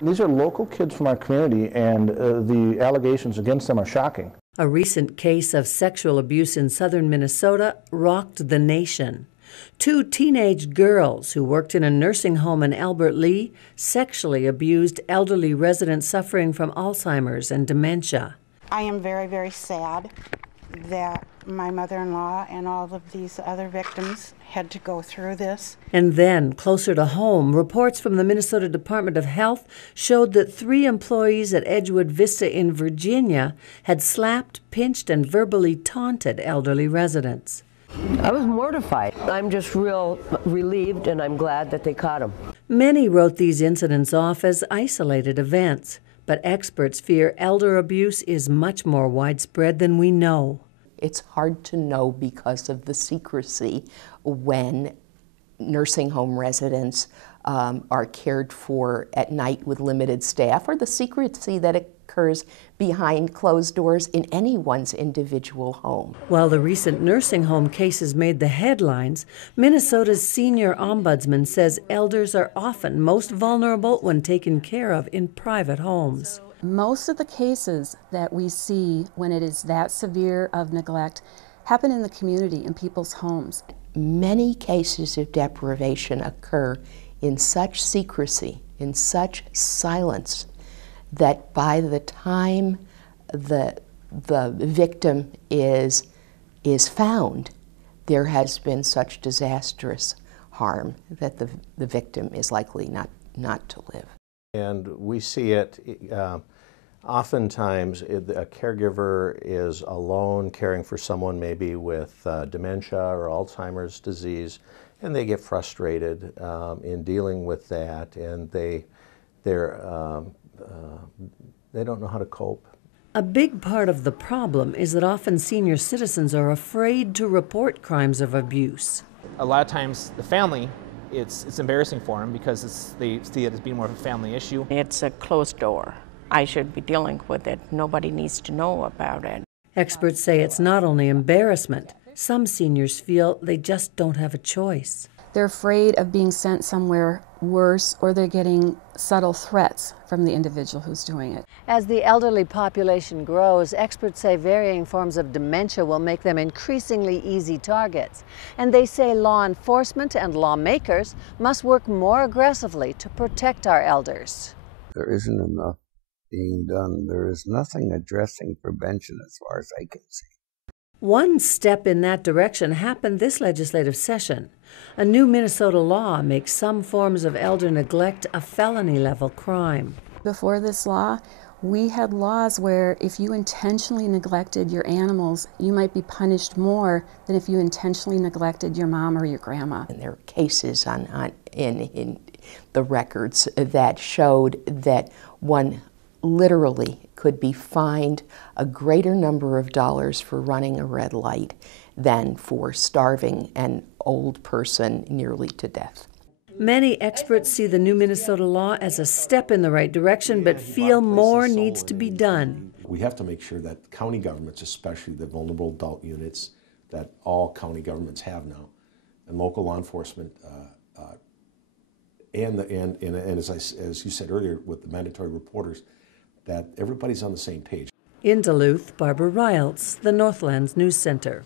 These are local kids from our community, and the allegations against them are shocking. A recent case of sexual abuse in southern Minnesota rocked the nation. 2 teenage girls who worked in a nursing home in Albert Lea sexually abused elderly residents suffering from Alzheimer's and dementia. I am very, very sad that my mother-in-law and all of these other victims had to go through this. And then, closer to home, reports from the Minnesota Department of Health showed that 3 employees at Edgewood Vista in Virginia had slapped, pinched, and verbally taunted elderly residents. I was mortified. I'm just real relieved, and I'm glad that they caught him. Many wrote these incidents off as isolated events, but experts fear elder abuse is much more widespread than we know. It's hard to know because of the secrecy when nursing home residents are cared for at night with limited staff, or the secrecy that occurs behind closed doors in anyone's individual home. While the recent nursing home cases made the headlines, Minnesota's senior ombudsman says elders are often most vulnerable when taken care of in private homes. Most of the cases that we see when it is that severe of neglect happen in the community, in people's homes. Many cases of deprivation occur in such secrecy, in such silence, that by the time the victim is found, there has been such disastrous harm that the victim is likely not to live. And we see it oftentimes a caregiver is alone caring for someone maybe with dementia or Alzheimer's disease, and they get frustrated in dealing with that, and they don't know how to cope. A big part of the problem is that often senior citizens are afraid to report crimes of abuse. A lot of times the family, it's embarrassing for them because they see it as being more of a family issue. It's a closed door. I should be dealing with it. Nobody needs to know about it. Experts say it's not only embarrassment. Some seniors feel they just don't have a choice. They're afraid of being sent somewhere worse, or they're getting subtle threats from the individual who's doing it. As the elderly population grows, experts say varying forms of dementia will make them increasingly easy targets. And they say law enforcement and lawmakers must work more aggressively to protect our elders. There isn't enough being done. There is nothing addressing prevention as far as I can see. One step in that direction happened this legislative session. A new Minnesota law makes some forms of elder neglect a felony-level crime. Before this law, we had laws where if you intentionally neglected your animals, you might be punished more than if you intentionally neglected your mom or your grandma. And there are cases in the records that showed that one literally could be fined a greater number of dollars for running a red light than for starving an old person nearly to death. Many experts see the new Minnesota law as a step in the right direction, but feel more needs to be done. We have to make sure that county governments, especially the vulnerable adult units that all county governments have now, and local law enforcement, and as you said earlier with the mandatory reporters, that everybody's on the same page. In Duluth, Barbara Reyelts, the Northlands News Center.